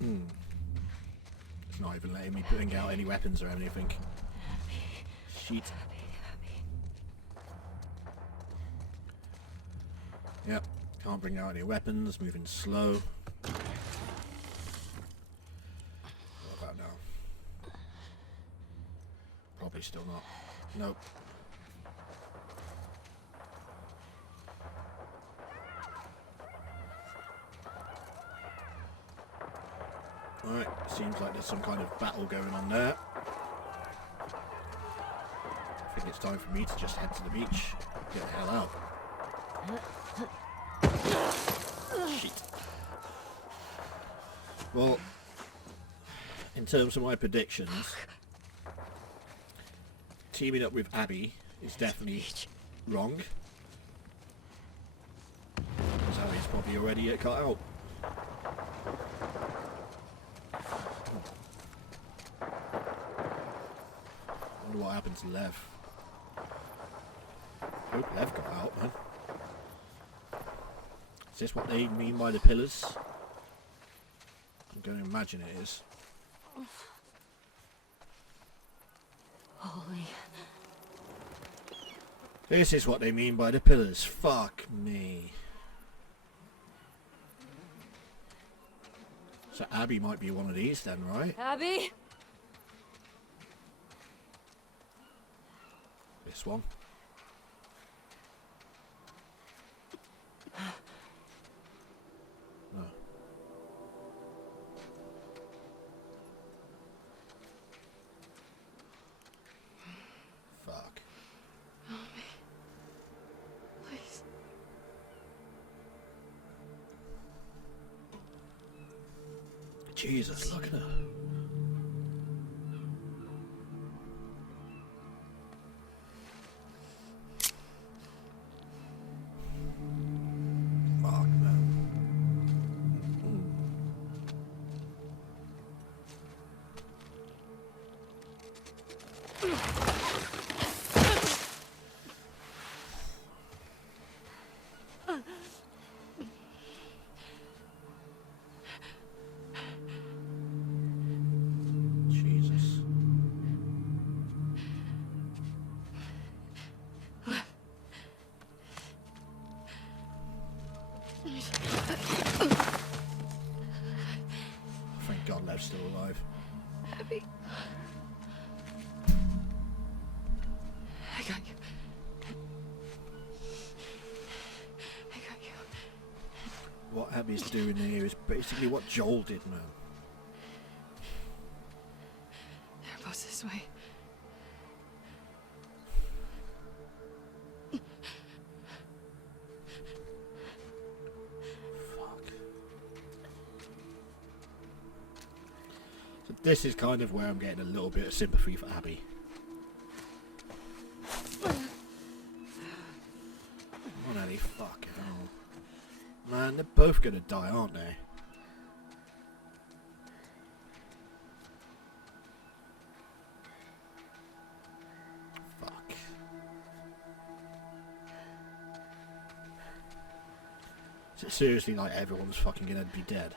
It's not even letting me bring out any weapons or anything. Shit. Yep, can't bring out any weapons, moving slow. What about now? Probably still not. Nope. Alright, seems like there's some kind of battle going on there. I think it's time for me to just head to the beach. Get the hell out. Shit. Well, in terms of my predictions, teaming up with Abby is definitely wrong. Because Abby's probably already cut out. I wonder what happened to Lev. I hope Lev got out, man. Is this what they mean by the pillars? I'm going to imagine it is. Holy. This is what they mean by the pillars. Fuck me. So Abby might be one of these then, right? Abby? This one. No. Fuck. Help me. Please. Jesus, look at her. Fuck, man. Jesus. Thank God Lev's still alive. Abby. I got you. I got you. What Abby's doing here is basically what Joel did, man. They're both this way. Fuck. So this is kind of where I'm getting a little bit of sympathy for Abby. Come on, Ellie, fuck hell. Man, they're both gonna die, aren't they? Fuck. Is it seriously like everyone's fucking gonna be dead?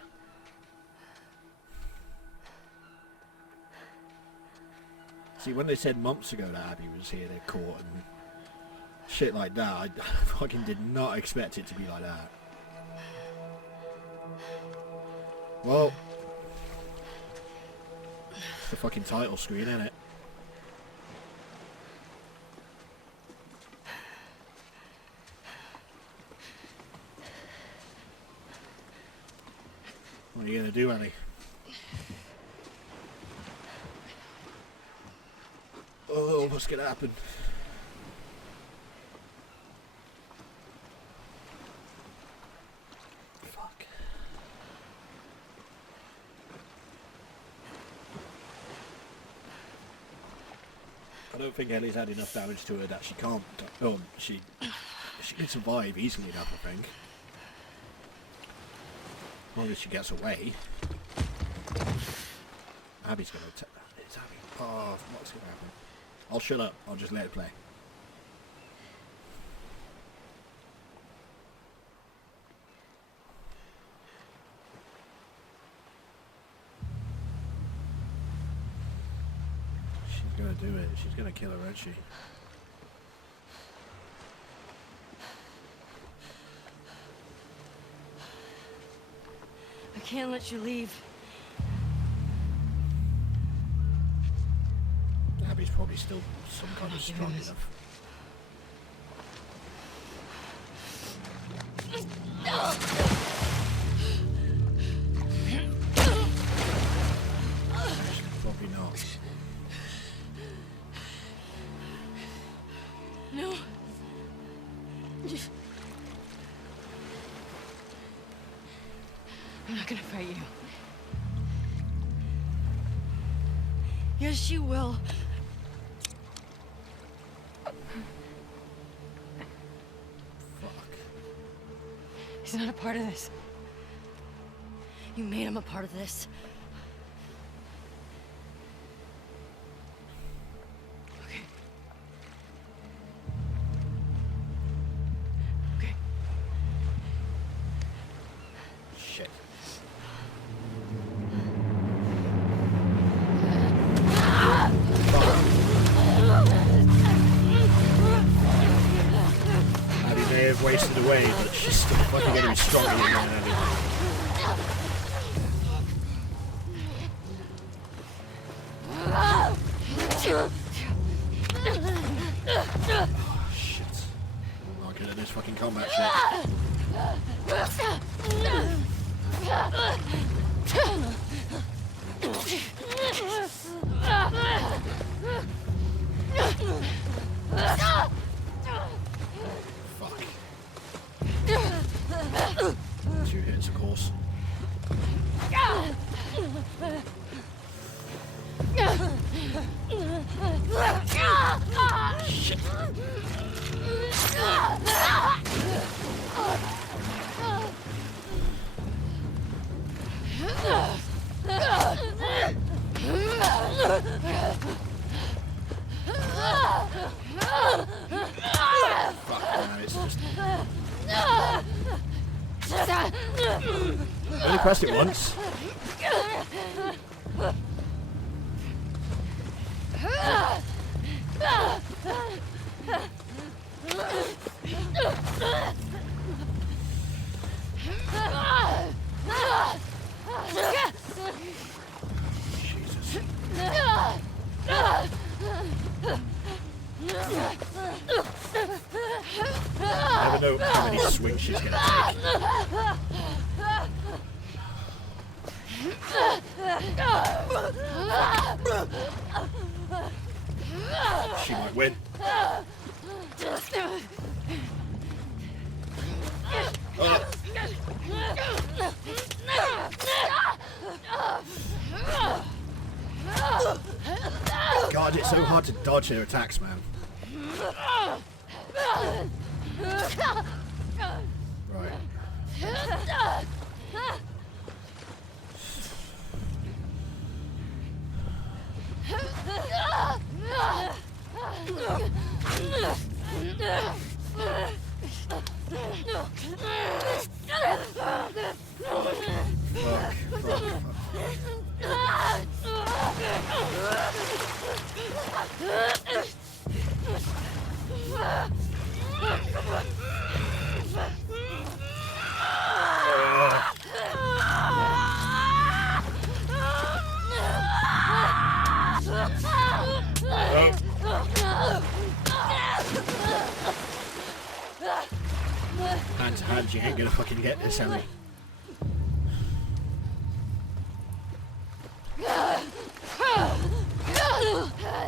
See, when they said months ago that Abby was here, they caught and shit like that, I fucking did not expect it to be like that. Well, it's the fucking title screen, isn't it? What are you gonna do, Ellie? Oh, what's gonna happen? Fuck. I don't think Ellie's had enough damage to her that she can't. Oh, she can survive easily enough, I think. As long as she gets away. Abby's gonna attack. It's Abby. Oh, what's gonna happen? I'll shut up. I'll just let it play. Gonna do it. She's gonna kill her, won't she? I can't let you leave. Abby's probably still some kind of strong enough. Probably not. No. I'm not gonna fight you. Yes, you will. Fuck. He's not a part of this. You made him a part of this. Okay. Okay. Shit. Abby may have wasted away, but she's still fucking getting stronger than Abby. Shit. I'm not good at this fucking combat shit. Fuck. 2 hits, of course. Shit. Fuck, no, it's just... I only pressed it once. Jesus. I never know how many swings she's gonna take. She might win. God, it's so hard to dodge her attacks, man. Right. Hand to hand, you ain't gonna fucking get this, Ellie.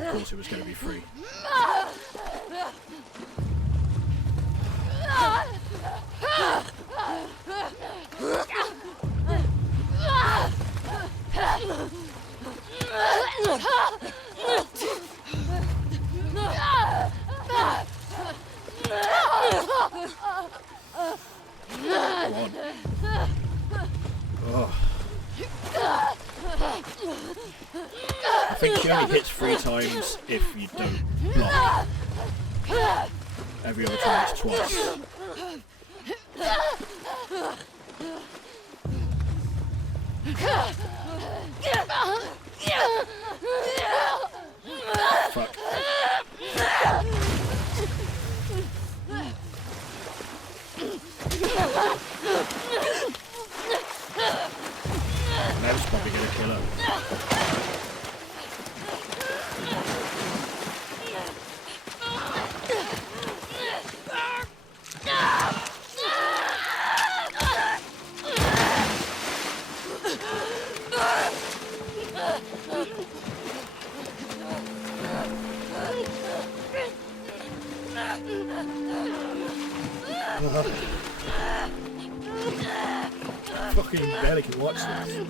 Of course it was gonna be free. Oh. I think she only hits 3 times if you don't block. Every other time it's twice. probably gonna kill her. Fucking barely can watch this.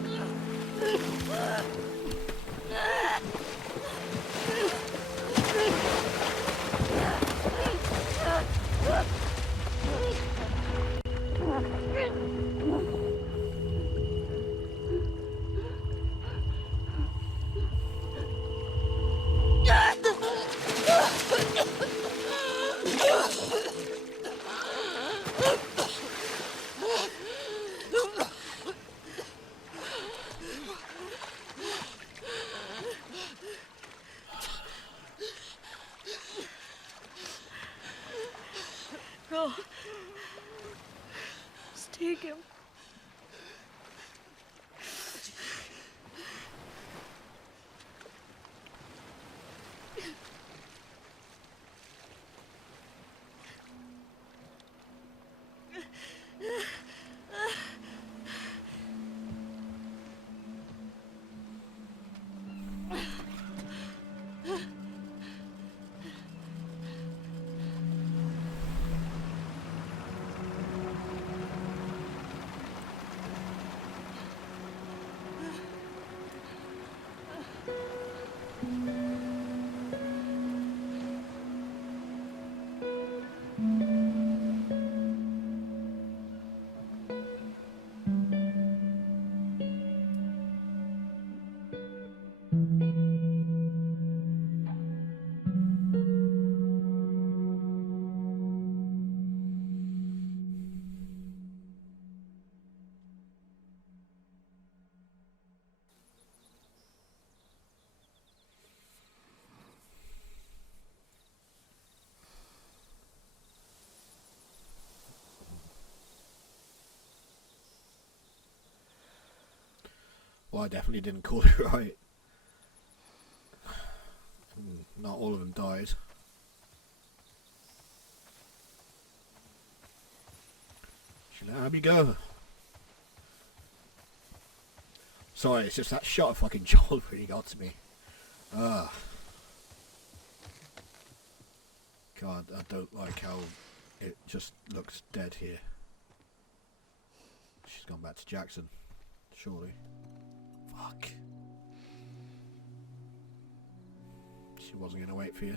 Go. Just take him. Well, I definitely didn't call it right. Not all of them died. She let Abby go. Sorry, it's just that shot of fucking Joel really got to me. God, I don't like how it just looks dead here. She's gone back to Jackson, surely. Fuck. She wasn't going to wait for you.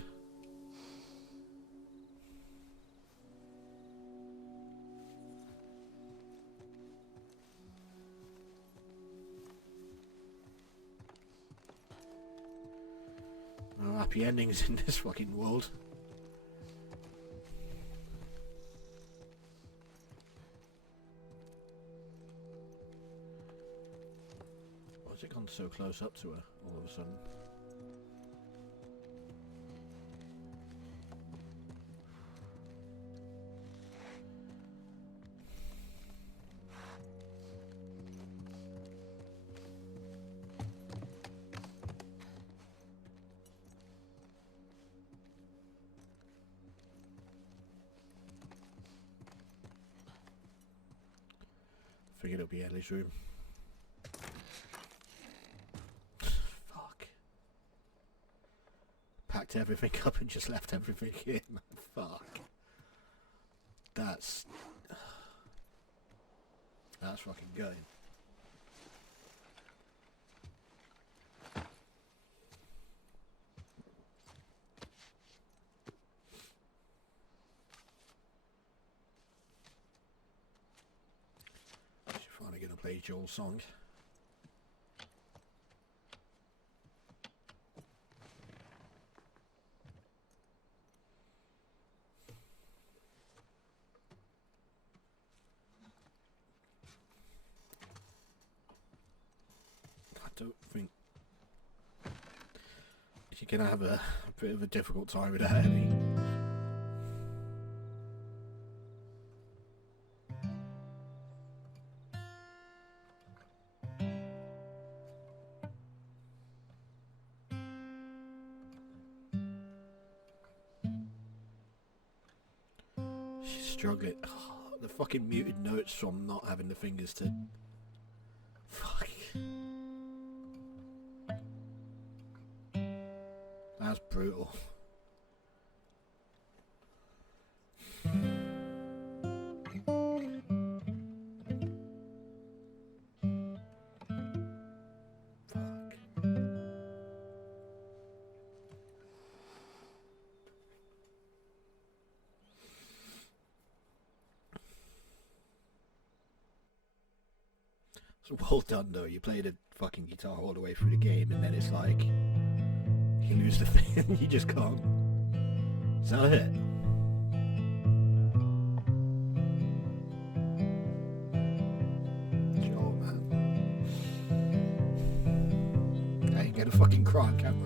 No happy endings in this fucking world. Why has it gone so close up to her all of a sudden? Figured it'll be Ellie's room. Fuck. Packed everything up and just left everything in. Fuck. That's fucking going. Finally gonna play Joel's song. I don't think you're gonna have a bit of a difficult time with that, Ellie. struggling. The fucking muted notes from not having the fingers to... Fuck. That's brutal. So well done though, you played a fucking guitar all the way through the game and then it's like you lose the thing and you just can't. Is that it? Sure, man. I ain't gonna fucking cry on camera.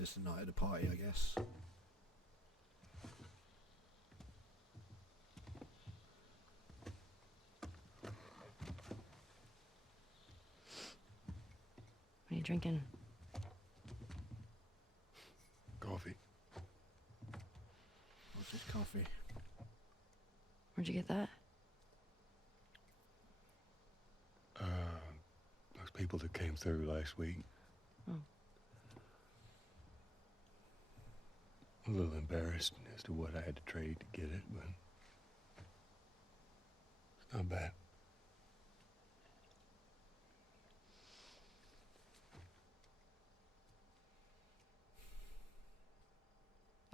It's just a night at the party, I guess. What are you drinking? Coffee. What's this coffee? Where'd you get that? Those people that came through last week. Oh. A little embarrassed as to what I had to trade to get it, but it's not bad.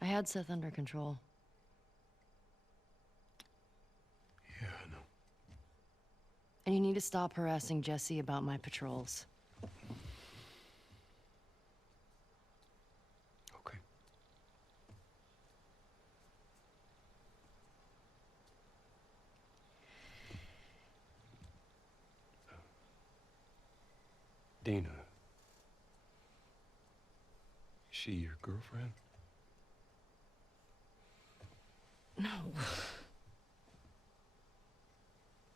I had Seth under control. Yeah, I know. And you need to stop harassing Jesse about my patrols. Okay. Dina. Is she your girlfriend? No.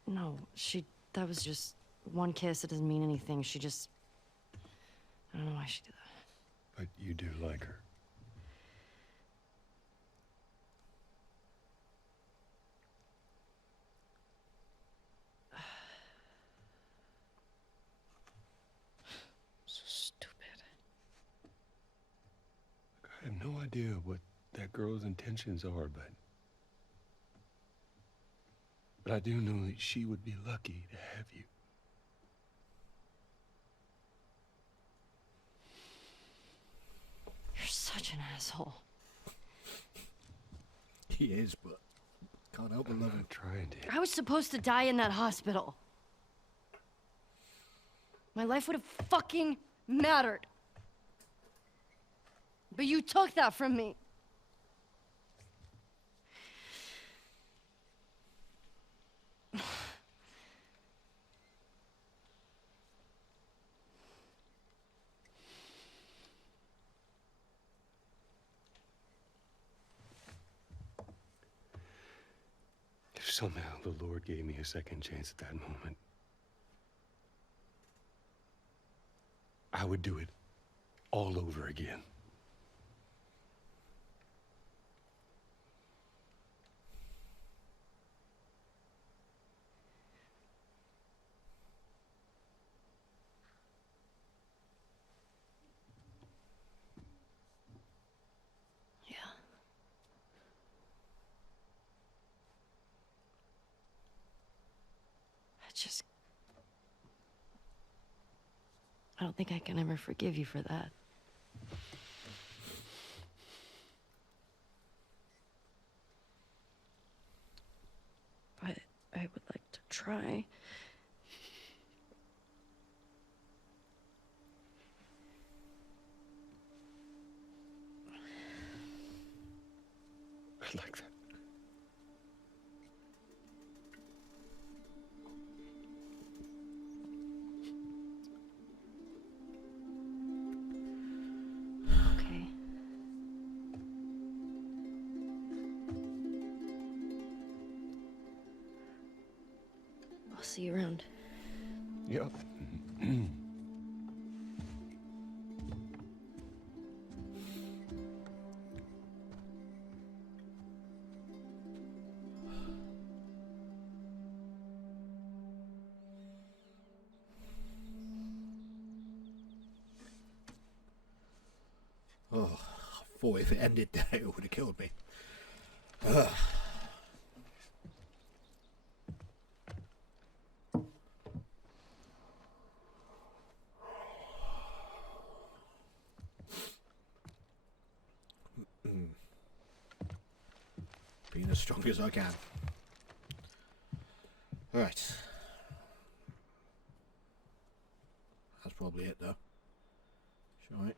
No, that was just one kiss. It doesn't mean anything. I don't know why she did that. But you do like her. So stupid. I have no idea what that girl's intentions are, but I do know that she would be lucky to have you. You're such an asshole. He is, but can't help but I'm love him. not trying to. I was supposed to die in that hospital. My life would have fucking mattered. But you took that from me. If somehow the Lord gave me a second chance at that moment, I would do it all over again. Yeah. I don't think I can ever forgive you for that. But I would like to try. I'd like that. Okay. see you around. Yep. Oh, I thought if it ended there, it would have killed me. Ugh. Being as strong as I can. Alright. That's probably it though. Alright.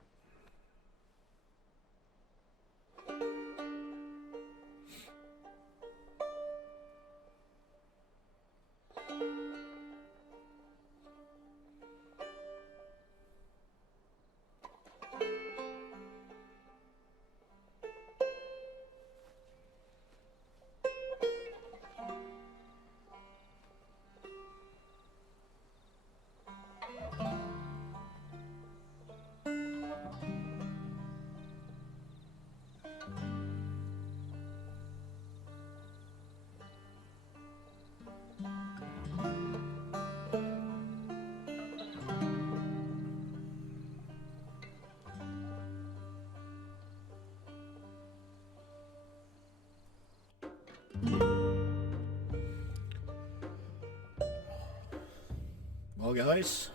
Well guys,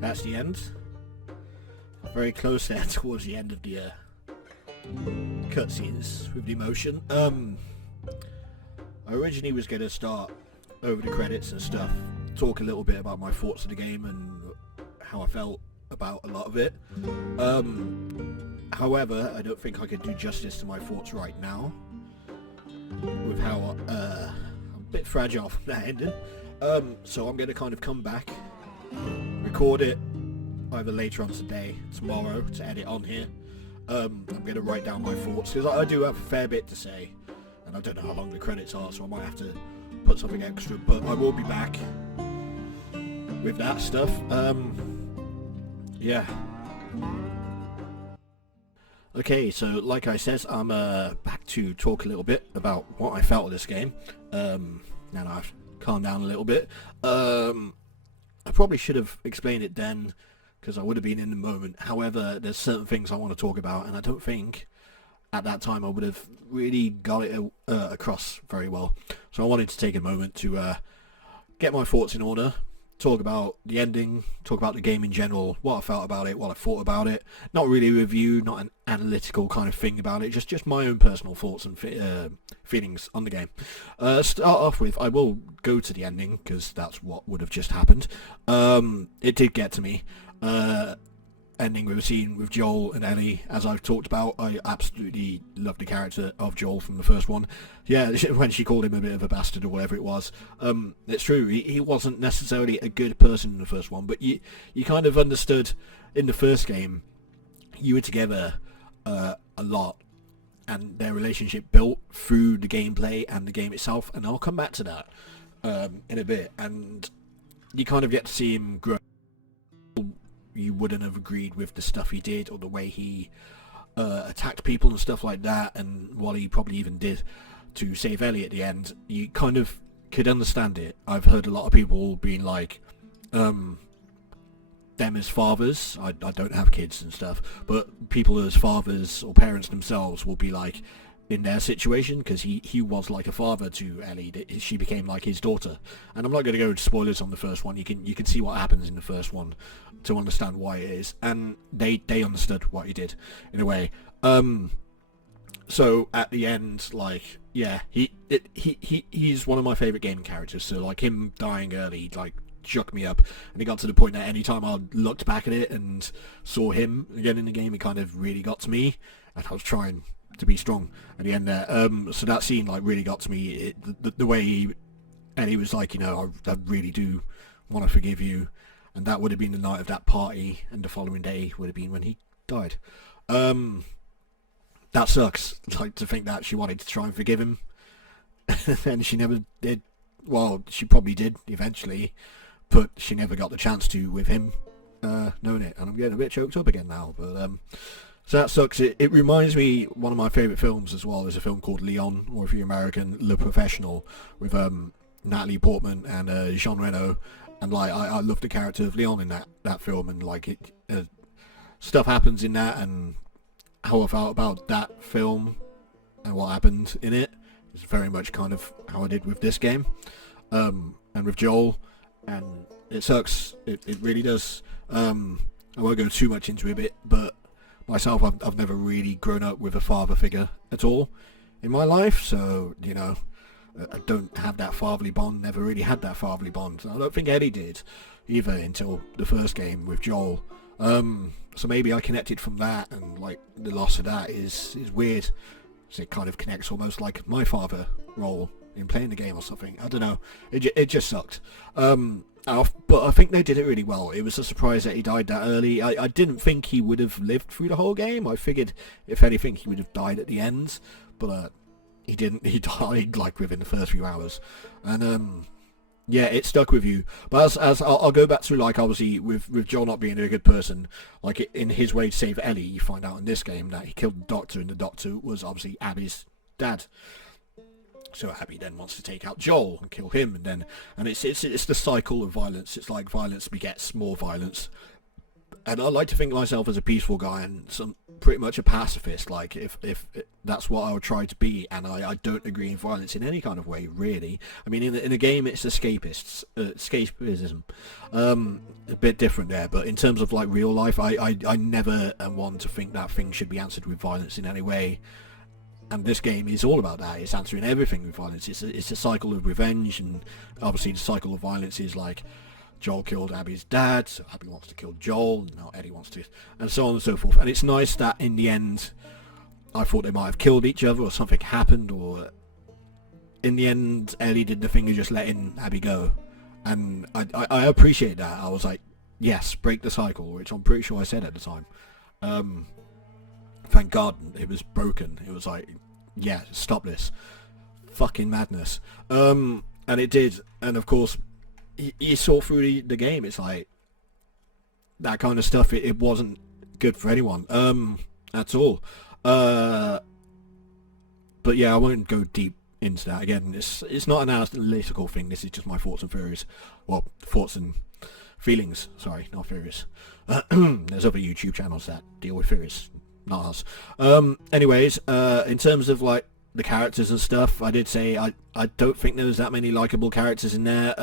that's the end. Very close there towards the end of the cutscenes with the emotion. I originally was going to start over the credits and stuff, talk a little bit about my thoughts of the game and how I felt about a lot of it. However, I don't think I could do justice to my thoughts right now, with how I'm a bit fragile from that ending. So I'm going to kind of come back, record it either later on today, tomorrow, to edit on here. I'm going to write down my thoughts, because I do have a fair bit to say, and I don't know how long the credits are, so I might have to put something extra, but I will be back with that stuff. Yeah. Okay, so like I said, I'm back to talk a little bit about what I felt of this game. Now that I've calmed down a little bit. I probably should have explained it then, because I would have been in the moment. However, there's certain things I want to talk about, and I don't think at that time I would have really got it across very well. So I wanted to take a moment to get my thoughts in order, talk about the ending, talk about the game in general, what I felt about it, what I thought about it. Not really a review, not an analytical kind of thing about it, just my own personal thoughts and feelings on the game. Start off with, I will go to the ending, because that's what would have just happened. It did get to me. Ending with a scene with Joel and Ellie, as I've talked about. I absolutely loved the character of Joel from the first one. Yeah, when she called him a bit of a bastard or whatever it was. It's true, he wasn't necessarily a good person in the first one, but you kind of understood in the first game, you were together a lot, and their relationship built through the gameplay and the game itself, and I'll come back to that in a bit, and you kind of get to see him grow. You wouldn't have agreed with the stuff he did, or the way he attacked people and stuff like that, and what he probably even did to save Ellie at the end. You kind of could understand it. I've heard a lot of people being like, them as fathers, I don't have kids and stuff, but people as fathers or parents themselves will be like, in their situation, because he was like a father to Ellie. She became like his daughter, and I'm not going to go into spoilers on the first one. You can see what happens in the first one to understand why it is, and they understood what he did in a way. So at the end, like, yeah, he's one of my favorite gaming characters. So like him dying early, like, shook me up, and it got to the point that any time I looked back at it and saw him again in the game, it kind of really got to me, and I was trying to be strong at the end there. So that scene like really got to me. The way Ellie was like, you know, I really do want to forgive you, and that would have been the night of that party, and the following day would have been when he died. That sucks, like, to think that she wanted to try and forgive him and she never did, well, she probably did eventually, but she never got the chance to with him knowing it. And I'm getting a bit choked up again now, but so that sucks. It reminds me, one of my favourite films as well is a film called Leon, or if you're American, Le Professional, with Natalie Portman and Jean Reno. And like I love the character of Leon in that film, and like it stuff happens in that, and how I felt about that film and what happened in it is very much kind of how I did with this game, and with Joel. And it sucks. It really does. I won't go too much into it, but myself, I've never really grown up with a father figure at all in my life, so you know. I don't have that fatherly bond, never really had that fatherly bond. I don't think Ellie did either until the first game with Joel. So maybe I connected from that, and like the loss of that is weird. So it kind of connects almost like my father role in playing the game or something. I don't know. It just sucked. But I think they did it really well. It was a surprise that he died that early. I didn't think he would have lived through the whole game. I figured, if anything, he would have died at the end. But he didn't. He died like within the first few hours, and yeah, it stuck with you. But as I'll go back to, like, obviously with Joel not being a good person, like in his way to save Ellie, you find out in this game that he killed the doctor, and the doctor was obviously Abby's dad. So Abby then wants to take out Joel and kill him, and it's the cycle of violence. It's like violence begets more violence. And I like to think of myself as a peaceful guy and pretty much a pacifist. Like if that's what I would try to be, and I don't agree in violence in any kind of way, really. I mean, in a game it's escapism, a bit different there. But in terms of like real life, I never am one to think that things should be answered with violence in any way. And this game is all about that. It's answering everything with violence. It's a cycle of revenge, and obviously the cycle of violence is like, Joel killed Abby's dad, so Abby wants to kill Joel, and now Eddie wants to, and so on and so forth. And it's nice that in the end, I thought they might have killed each other, or something happened, or in the end, Ellie did the thing of just letting Abby go. And I appreciate that. I was like, yes, break the cycle, which I'm pretty sure I said at the time. Thank God it was broken. It was like, yeah, stop this. Fucking madness. And it did. And of course, you saw through the game, it's like that kind of stuff, it wasn't good for anyone at all. But yeah, I won't go deep into that. Again, it's not an analytical thing. This is just my thoughts and theories. Well, thoughts and feelings, sorry, not theories. There's other YouTube channels that deal with theories, not us. Anyways, in terms of like the characters and stuff, I did say I don't think there was that many likable characters in there.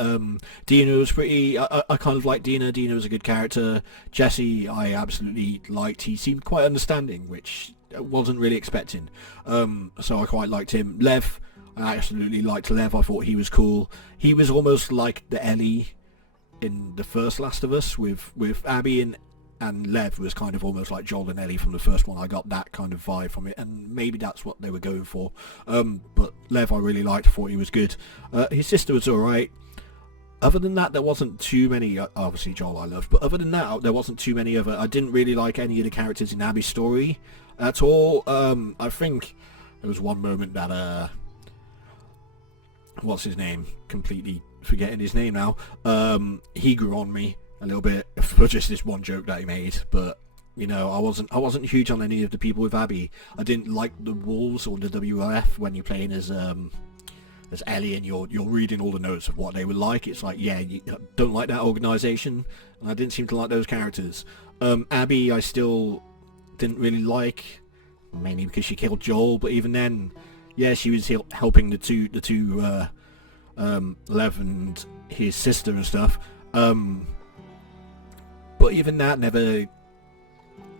Dina was pretty, I kind of liked Dina. Dina was a good character. Jesse I absolutely liked. He seemed quite understanding, which I wasn't really expecting. So I quite liked him. Lev, I absolutely liked Lev. I thought he was cool. He was almost like the Ellie in the first Last of Us with Abby, and Lev was kind of almost like Joel and Ellie from the first one. I got that kind of vibe from it, and maybe that's what they were going for. But Lev I really liked, thought he was good. His sister was alright. Other than that, there wasn't too many, obviously Joel I loved, but other than that, there wasn't too many other, I didn't really like any of the characters in Abby's story at all. I think there was one moment that, what's his name? Completely forgetting his name now. He grew on me a little bit for just this one joke that he made, but you know, I wasn't huge on any of the people with Abby. I didn't like the Wolves or the WLF when you're playing as Ellie and you're reading all the notes of what they were like. It's like, yeah, you don't like that organisation, and I didn't seem to like those characters. Abby I still didn't really like, mainly because she killed Joel, but even then, yeah, she was helping the two Lev and his sister and stuff. But even that,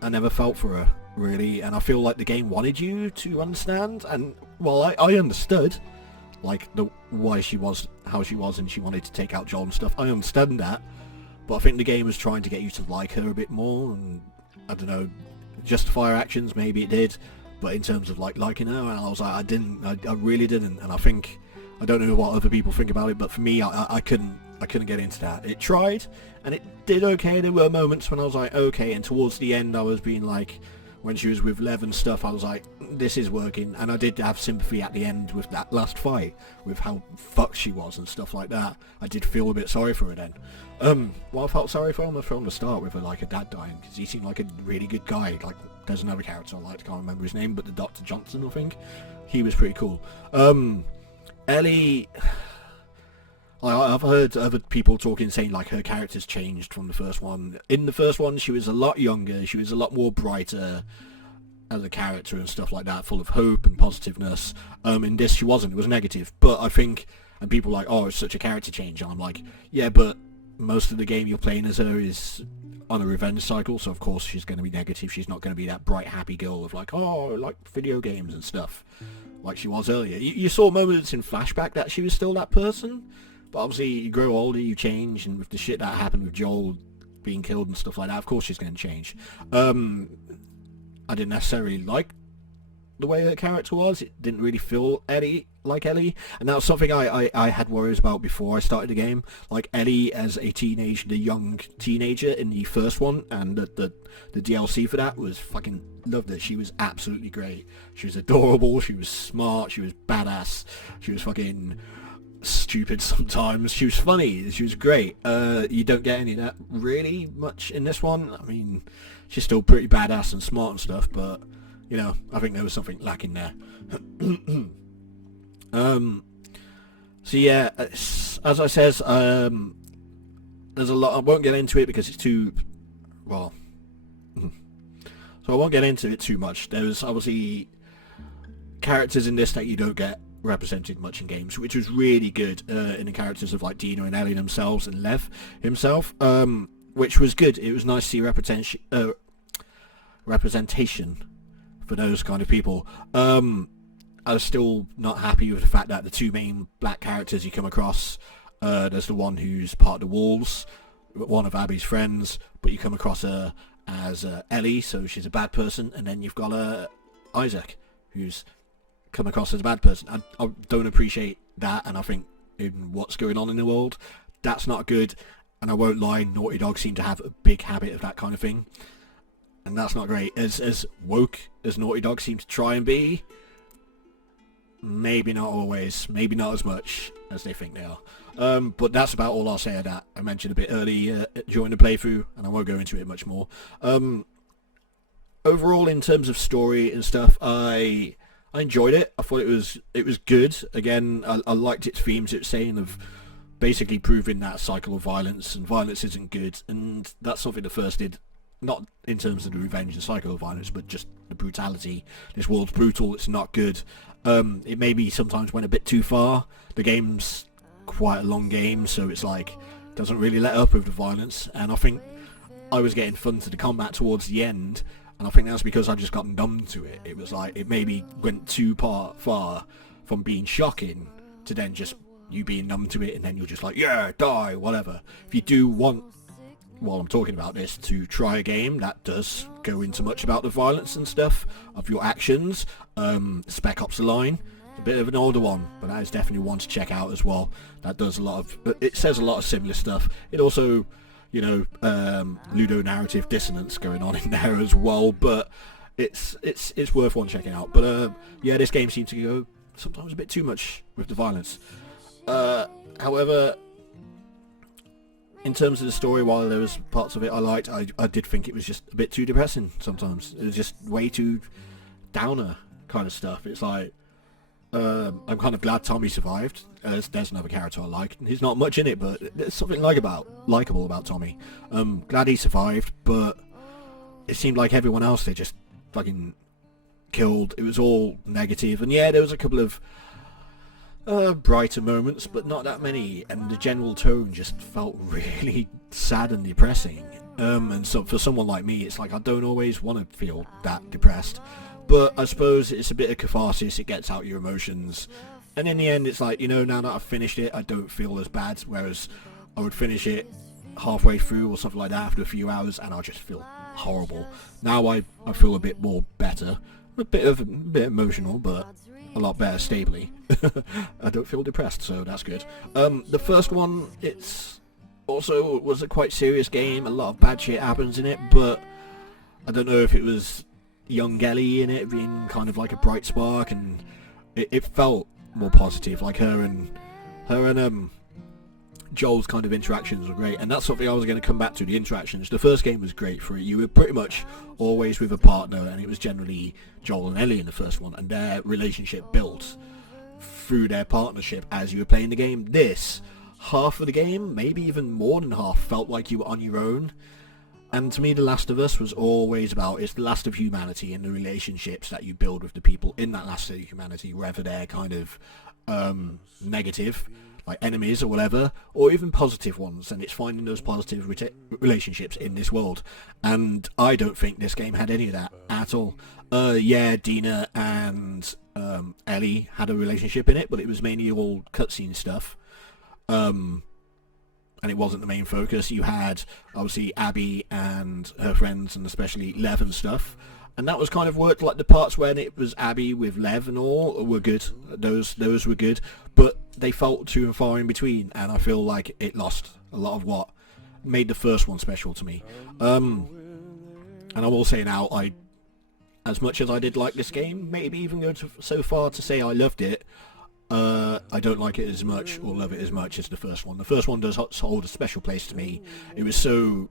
I never felt for her, really, and I feel like the game wanted you to understand, and, well, I understood, like, why she was how she was, and she wanted to take out Joel and stuff. I understand that, but I think the game was trying to get you to like her a bit more, and, I don't know, justify her actions, maybe it did, but in terms of, like, liking her, and I was like, I really didn't, and I don't know what other people think about it, but for me, I couldn't get into that. It tried, and it did okay. There were moments when I was like, okay, and towards the end I was being like, when she was with Lev and stuff, I was like, this is working. And I did have sympathy at the end with that last fight, with how fucked she was and stuff like that. I did feel a bit sorry for her then. Well, I felt sorry for him from the start with her, like, her dad dying, because he seemed like a really good guy. Like, there's another character I liked, I can't remember his name, but the Dr. Johnson, I think. He was pretty cool. Ellie... I've heard other people talking, saying like her character's changed from the first one. In the first one, she was a lot younger, she was a lot more brighter as a character and stuff like that, full of hope and positiveness. In this, she wasn't. It was negative. But I think, and people are like, oh, it's such a character change. And I'm like, yeah, but most of the game you're playing as her is on a revenge cycle, so of course she's going to be negative. She's not going to be that bright, happy girl of like, oh, like video games and stuff, like she was earlier. You saw moments in flashback that she was still that person. But obviously, you grow older, you change, and with the shit that happened with Joel being killed and stuff like that, of course she's going to change. I didn't necessarily like the way her character was. It didn't really feel like Ellie, and that was something I had worries about before I started the game. Like Ellie as a teenager, the young teenager in the first one, and the DLC for that was fucking loved it. She was absolutely great. She was adorable, she was smart, she was badass, she was fucking... stupid sometimes. She was funny. She was great. You don't get any of that really much in this one. I mean, she's still pretty badass and smart and stuff, but you know, I think there was something lacking there. So yeah, as I says, there's a lot. I won't get into it because it's too well. So I won't get into it too much. There's obviously characters in this that you don't get represented much in games, which was really good in the characters of like Dina and Ellie themselves and Lev himself, which was good. It was nice to see representation for those kind of people. I was still not happy with the fact that the two main black characters you come across, there's the one who's part of the Wolves, one of Abby's friends, but you come across her as Ellie, so she's a bad person, and then you've got Isaac, who's come across as a bad person. I don't appreciate that, and I think in what's going on in the world, that's not good. And I won't lie, Naughty Dog seem to have a big habit of that kind of thing, and that's not great. As woke as Naughty Dog seem to try and be, maybe not always, maybe not as much as they think they are. But that's about all I'll say of that. I mentioned a bit early during the playthrough, and I won't go into it much more. Overall, in terms of story and stuff, I enjoyed it. I thought it was good. Again, I liked its themes. It's saying of basically proving that cycle of violence, and violence isn't good, and that's something the first did. Not in terms of the revenge and cycle of violence, but just the brutality. This world's brutal. It's not good. It maybe sometimes went a bit too far. The game's quite a long game, so it's like doesn't really let up with the violence. And I think I was getting fun to the combat towards the end. And I think that's because I just got numb to it. It was like, it maybe went too far from being shocking to then just you being numb to it, and then you're just like, yeah, die, whatever. If you do want, while I'm talking about this, to try a game that does go into much about the violence and stuff of your actions, Spec Ops: The Line, it's a bit of an older one, but that is definitely one to check out as well. That does a lot of, it says a lot of similar stuff. It also... you know, ludonarrative dissonance going on in there as well, but it's worth one checking out. But yeah, this game seems to go sometimes a bit too much with the violence. However, in terms of the story, while there was parts of it I liked, I did think it was just a bit too depressing sometimes. It was just way too downer kind of stuff. It's like, I'm kind of glad Tommy survived. There's another character I like. He's not much in it, but there's something likable about Tommy. Glad he survived, but it seemed like everyone else they just fucking killed. It was all negative, and yeah, there was a couple of brighter moments, but not that many, and the general tone just felt really sad and depressing. And so for someone like me, it's like I don't always want to feel that depressed. But I suppose it's a bit of catharsis, it gets out your emotions. And in the end, it's like, you know, now that I've finished it, I don't feel as bad. Whereas I would finish it halfway through or something like that after a few hours, and I'll just feel horrible. Now I feel a bit more better. A bit emotional, but a lot better stably. I don't feel depressed, so that's good. The first one, it's also was a quite serious game. A lot of bad shit happens in it, but I don't know if it was young Ellie in it being kind of like a bright spark, and it felt more positive. Like her and Joel's kind of interactions were great, and that's something I was going to come back to. The interactions. The first game was great for it. You were pretty much always with a partner, and it was generally Joel and Ellie in the first one, and their relationship built through their partnership as you were playing the game. This, half of the game, maybe even more than half, felt like you were on your own. And to me, The Last of Us was always about, it's the last of humanity and the relationships that you build with the people in that last of humanity, whether they're kind of negative, like enemies or whatever, or even positive ones, and it's finding those positive relationships in this world. And I don't think this game had any of that at all. Yeah, Dina and Ellie had a relationship in it, but it was mainly all cutscene stuff. And it wasn't the main focus. You had, obviously, Abby and her friends, and especially Lev and stuff. And that was kind of worked, like the parts when it was Abby with Lev and all were good. Those were good. But they felt too far in between, and I feel like it lost a lot of what made the first one special to me. And I will say now, as much as I did like this game, maybe even go so far to say I loved it, I don't like it as much or love it as much as the first one. The first one does hold a special place to me. It was so,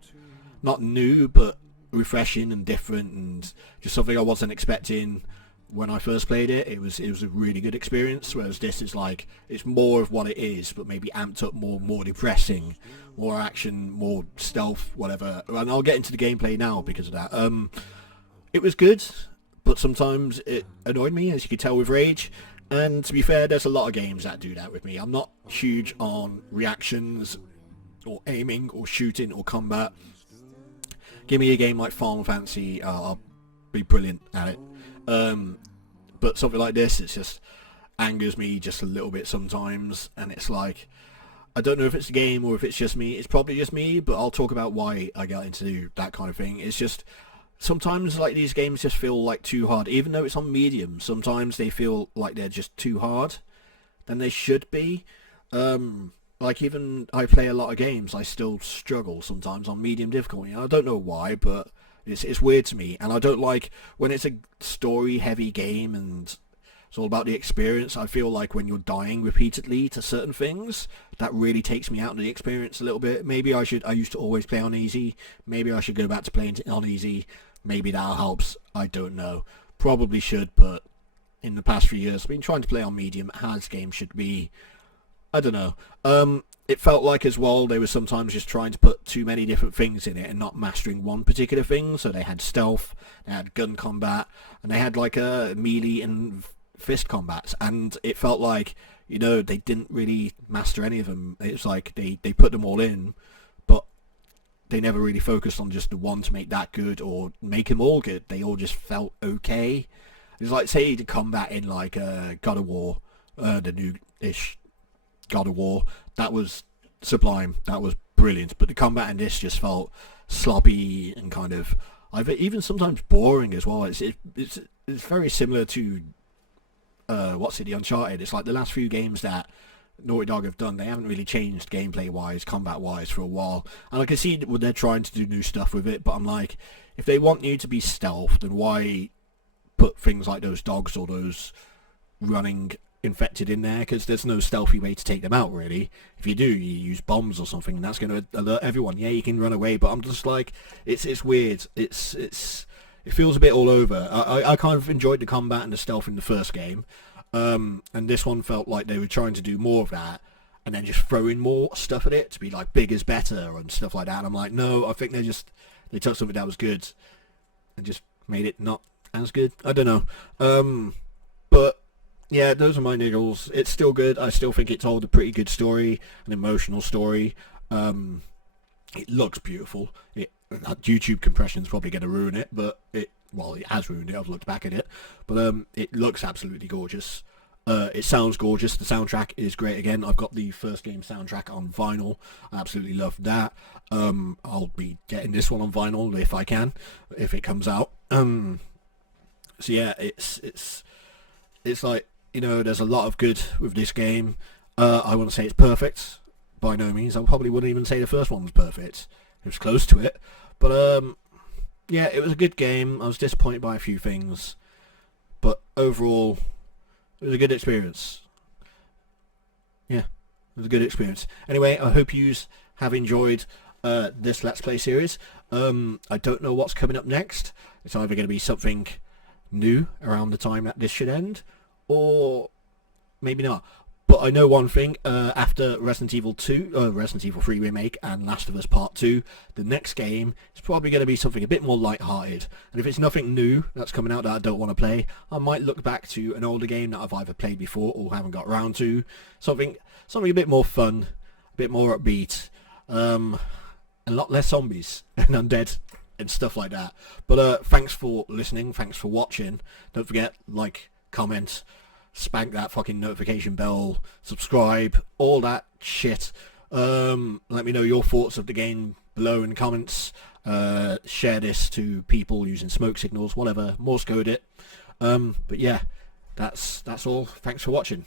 not new, but refreshing and different, and just something I wasn't expecting when I first played it. It was a really good experience, whereas this is like, it's more of what it is, but maybe amped up more depressing, more action, more stealth, whatever. And I'll get into the gameplay now because of that. It was good, but sometimes it annoyed me, as you could tell with Rage. And to be fair, there's a lot of games that do that with me. I'm not huge on reactions or aiming or shooting or combat. Give me a game like Final Fantasy, I'll be brilliant at it. But something like this, it just angers me just a little bit sometimes, and it's like, I don't know if it's the game or if it's just me. It's probably just me, but I'll talk about why I got into that kind of thing. It's just, sometimes like these games just feel like too hard, even though it's on medium. Sometimes they feel like they're just too hard than they should be. Like, even I play a lot of games, I still struggle sometimes on medium difficulty. I don't know why, but it's weird to me. And I don't like when it's a story heavy game and it's all about the experience. I feel like when you're dying repeatedly to certain things, that really takes me out of the experience a little bit. Maybe I used to always play on easy. Maybe I should go back to playing on easy. Maybe that helps. I don't know. Probably should, but in the past few years I've been trying to play on medium as games should be. I don't know. It felt like as well they were sometimes just trying to put too many different things in it and not mastering one particular thing. So they had stealth, they had gun combat, and they had like a melee and fist combats. And it felt like, you know, they didn't really master any of them. It was like they put them all in, but they never really focused on just the one to make that good or make them all good. They all just felt okay. It's like, say, the combat in like God of War, the new-ish God of War, that was sublime, that was brilliant, but the combat in this just felt sloppy and kind of, even sometimes boring as well. It's very similar to the Uncharted. It's like the last few games that Naughty Dog have done, they haven't really changed gameplay wise, combat wise for a while, and I can see that they're trying to do new stuff with it, but I'm like, if they want you to be stealth, then why put things like those dogs or those running infected in there? Because there's no stealthy way to take them out, really. If you do, you use bombs or something, and that's going to alert everyone. Yeah, you can run away, but I'm just like, it's weird. It feels a bit all over. I kind of enjoyed the combat and the stealth in the first game, and this one felt like they were trying to do more of that, and then just throw in more stuff at it to be like big is better and stuff like that. And I'm like, no, I think they took something that was good and just made it not as good. I don't know. But yeah, those are my niggles. It's still good. I still think it told a pretty good story, an emotional story. It looks beautiful. YouTube compression's probably going to ruin it, but it has ruined it. I've looked back at it, but it looks absolutely gorgeous. It sounds gorgeous. The soundtrack is great. Again, I've got the first game soundtrack on vinyl. I absolutely love that. I'll be getting this one on vinyl if I can, if it comes out. So yeah, it's like, you know, there's a lot of good with this game. I wouldn't say it's perfect, by no means. I probably wouldn't even say the first one was perfect. It was close to it, but yeah, it was a good game. I was disappointed by a few things, but overall, it was a good experience. Yeah, it was a good experience. Anyway, I hope you have enjoyed this Let's Play series. I don't know what's coming up next. It's either going to be something new around the time that this should end, or maybe not. But I know one thing, after Resident Evil 3 Remake and Last of Us Part 2, the next game is probably going to be something a bit more light-hearted. And if it's nothing new that's coming out that I don't want to play, I might look back to an older game that I've either played before or haven't got around to. Something a bit more fun, a bit more upbeat, a lot less zombies and undead and stuff like that. But thanks for listening, thanks for watching. Don't forget, like, comment, spank that fucking notification bell, subscribe, all that shit. Let me know your thoughts of the game below in the comments. Share this to people using smoke signals, whatever, Morse code it. But yeah, that's all. Thanks for watching.